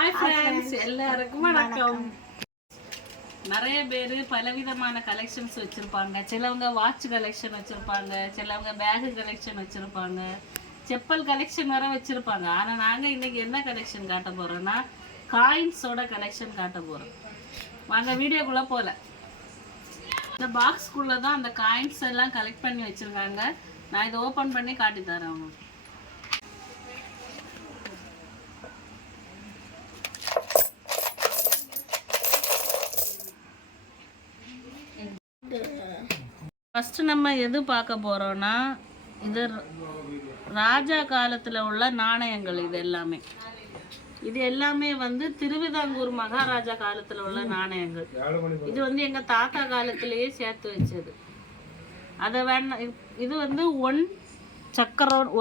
Hi friends, எல்லாருக்கும் வணக்கம். நிறைய பேர் பலவிதமான கலெக்ஷன்ஸ் வச்சுருப்பாங்க. சிலவங்க வாட்ச் கலெக்ஷன் வச்சுருப்பாங்க, சிலவங்க பேகு கலெக்ஷன் வச்சுருப்பாங்க, செப்பல் கலெக்ஷன் வர வச்சுருப்பாங்க. ஆனால் நாங்கள் இன்றைக்கி என்ன கலெக்ஷன் காட்ட போகிறோன்னா காயின்ஸோட கலெக்ஷன் காட்ட போகிறோம். வாங்க வீடியோக்குள்ளே போகல. இந்த பாக்ஸ்குள்ளே தான் அந்த காயின்ஸ் எல்லாம் கலெக்ட் பண்ணி வச்சுருக்காங்க. நான் இதை ஓப்பன் பண்ணி காட்டி தரேன் அவங்களுக்கு. ஃபஸ்ட்டு நம்ம எது பார்க்க போகிறோன்னா, இது ராஜா காலத்தில் உள்ள நாணயங்கள். இது எல்லாமே வந்து திருவிதாங்கூர் மகாராஜா காலத்தில் உள்ள நாணயங்கள். இது வந்து எங்கள் தாத்தா காலத்திலேயே சேர்த்து வச்சது. அதை இது வந்து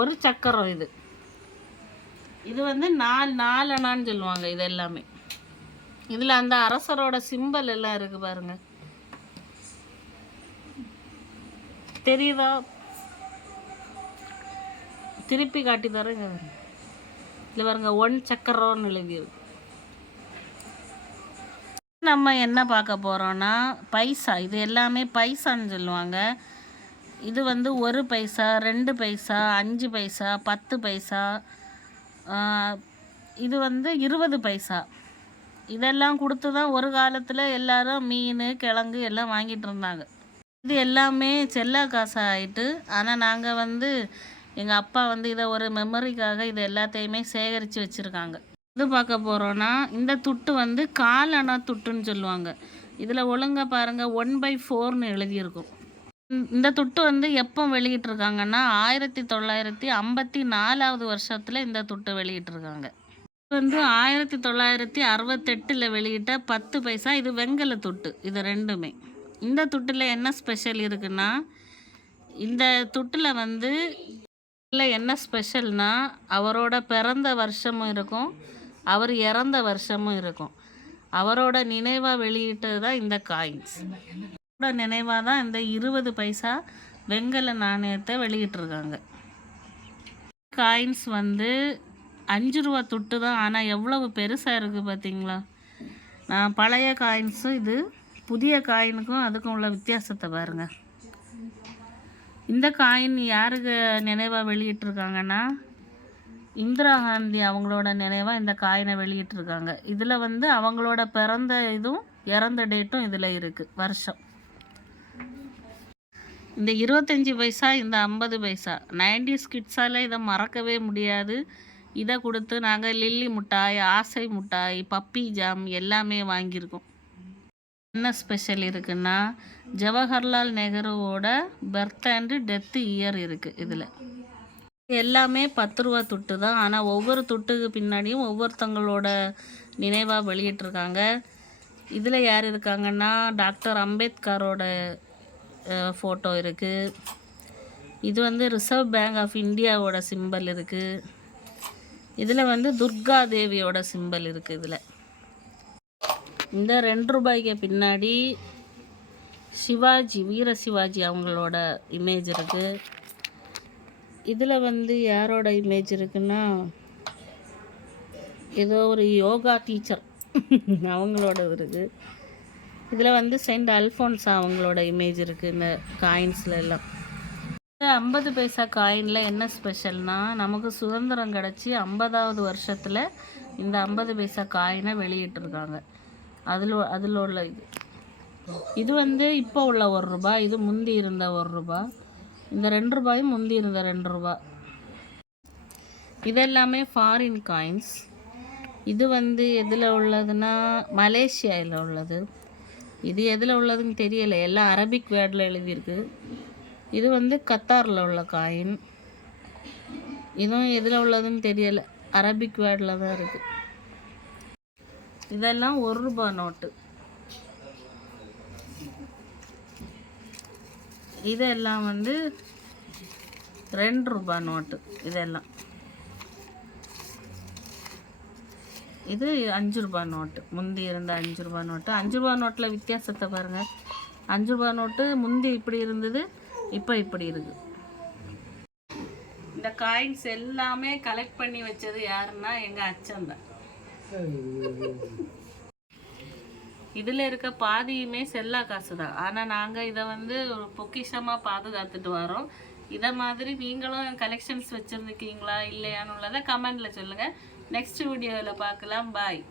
ஒரு சக்கரம். இது வந்து நாலனான்னு சொல்லுவாங்க. இது எல்லாமே இதில் அந்த அரசரோட சிம்பல் எல்லாம் இருக்குது பாருங்க, தெரியுதா? திருப்பி காட்டி தரேங்க. இல்லை பாருங்க, சக்கரம்னு எழுதியிருக்கு. நம்ம என்ன பார்க்க போகிறோன்னா பைசா. இது எல்லாமே பைசான்னு சொல்லுவாங்க. இது வந்து 1 பைசா, 2 பைசா, 5 பைசா, 10 பைசா, இது வந்து 20 பைசா. இதெல்லாம் கொடுத்து தான் ஒரு காலத்தில் எல்லாரும் மீன், கிழங்கு எல்லாம் வாங்கிட்டு இருந்தாங்க. இது எல்லாமே செல்லா காசு ஆகிட்டு. ஆனால் நாங்கள் வந்து எங்கள் அப்பா வந்து இதை ஒரு மெமரிக்காக இது எல்லாத்தையுமே சேகரித்து வச்சுருக்காங்க. இது பார்க்க போகிறோன்னா, இந்த துட்டு வந்து காலணா துட்டுன்னு சொல்லுவாங்க. இதில் ஒழுங்காக பாருங்கள், 1/4ன்னு எழுதியிருக்கும். இந்த துட்டு வந்து எப்போ வெளியிட்டிருக்காங்கன்னா 1954வது வருஷத்தில் இந்த துட்டு வெளியிட்டிருக்காங்க. இது வந்து 1968 வெளியிட்ட 10 பைசா. இது வெங்கல துட்டு. இது ரெண்டுமே. இந்த துட்டில் என்ன ஸ்பெஷல் இருக்குன்னா, இந்த துட்டில் வந்து என்ன ஸ்பெஷல்னா, அவரோட பிறந்த வருஷமும் இருக்கும், அவர் இறந்த வருஷமும் இருக்கும். அவரோட நினைவாக வெளியிட்டது தான் இந்த காயின்ஸ். நினைவாக தான் இந்த 20 பைசா வெங்கல நாணயத்தை வெளியிட்டிருக்காங்க. காயின்ஸ் வந்து 5 ரூபா துட்டு தான். ஆனால் எவ்வளவு பெருசாக இருக்குது பார்த்தீங்களா? பழைய காயின்ஸும் இது புதிய காயினுக்கும் அதுக்கும் உள்ள வித்தியாசத்தை பாருங்கள். இந்த காயின் யாருக்கு நினைவாக வெளியிட்டிருக்காங்கன்னா, இந்திரா காந்தி அவங்களோட நினைவாக இந்த காயினை வெளியிட்டிருக்காங்க. இதில் வந்து அவங்களோட பிறந்த இதுவும் இறந்த டேட்டும் இதில் இருக்குது, வருஷம். இந்த 25 பைசா, இந்த 50 பைசா 90s கிட்ஸால் இதை மறக்கவே முடியாது. இதை கொடுத்து நாங்கள் லில்லி மிட்டாய், ஆசை மிட்டாய், பப்பி ஜாம் எல்லாமே வாங்கியிருக்கோம். என்ன ஸ்பெஷல் இருக்குன்னா, ஜவஹர்லால் நேருவோட பர்த் அண்டு டெத்து இயர் இருக்குது இதில். எல்லாமே 10 ரூபா துட்டு தான். ஆனால் ஒவ்வொரு துட்டுக்கு பின்னாடியும் ஒவ்வொருத்தங்களோட நினைவாக வெளியிட்டிருக்காங்க. இதில் யார் இருக்காங்கன்னா, டாக்டர் அம்பேத்கரோட ஃபோட்டோ இருக்குது. இது வந்து ரிசர்வ் பேங்க் ஆஃப் இந்தியாவோட சிம்பல் இருக்குது. இதில் வந்து துர்கா தேவியோட சிம்பல் இருக்குது. இதில் இந்த 2 ரூபாய்க்கு பின்னாடி சிவாஜி, வீர சிவாஜி அவங்களோட இமேஜ் இருக்குது. இதில் வந்து யாரோட இமேஜ் இருக்குன்னா, ஏதோ ஒரு யோகா டீச்சர் அவங்களோட இருக்குது. இதில் வந்து செயின்ட் அல்ஃபோன்ஸா அவங்களோட இமேஜ் இருக்குது இந்த காயின்ஸில் எல்லாம். இந்த 50 பைசா காயினில் என்ன ஸ்பெஷல்னால், நமக்கு சுதந்திரம் கிடச்சி 50வது வருஷத்தில் இந்த 50 பைசா காயினை வெளியிட்டிருக்காங்க. அதில் உள்ள இது வந்து இப்போ உள்ள 1 ரூபா. இது முந்தி இருந்த 1 ரூபா. இந்த 2 ரூபாயும் முந்தி இருந்த 2 ரூபா. இதெல்லாமே ஃபாரின் காயின்ஸ். இது வந்து எதில் உள்ளதுன்னா, மலேசியாவில் உள்ளது. இது எதில் உள்ளதுன்னு தெரியலை, எல்லாம் அரபிக் வேர்டில் எழுதியிருக்கு. இது வந்து கத்தாரில் உள்ள காயின். இதுவும் எதில் உள்ளதுன்னு தெரியலை, அரபிக் வேர்டில் தான் இருக்குது. இதெல்லாம் 1 ரூபா நோட்டு. இதெல்லாம் வந்து 2 ரூபா நோட்டு. இதெல்லாம் இது 5 ரூபா நோட்டு. முந்தி இருந்த 5 ரூபா நோட்டு. 5 ரூபா நோட்டில் வித்தியாசத்தை பாருங்கள். 5 ரூபா நோட்டு முந்தி இப்படி இருந்தது, இப்போ இப்படி இருக்குது. இந்த காயின்ஸ் எல்லாமே கலெக்ட் பண்ணி வச்சது யாருன்னா எங்கள் அச்சன் தான். இதில் இருக்க பாதியுமே செல்லா காசு தான். ஆனால் நாங்கள் இதை வந்து ஒரு பொக்கிஷமாக பாதுகாத்துட்டு வரோம். இதை மாதிரி நீங்களும் கலெக்ஷன்ஸ் வச்சுருந்துக்கீங்களா இல்லையான்னு உள்ளதை கமெண்டில் சொல்லுங்கள். நெக்ஸ்ட் வீடியோவில் பார்க்கலாம். பாய்.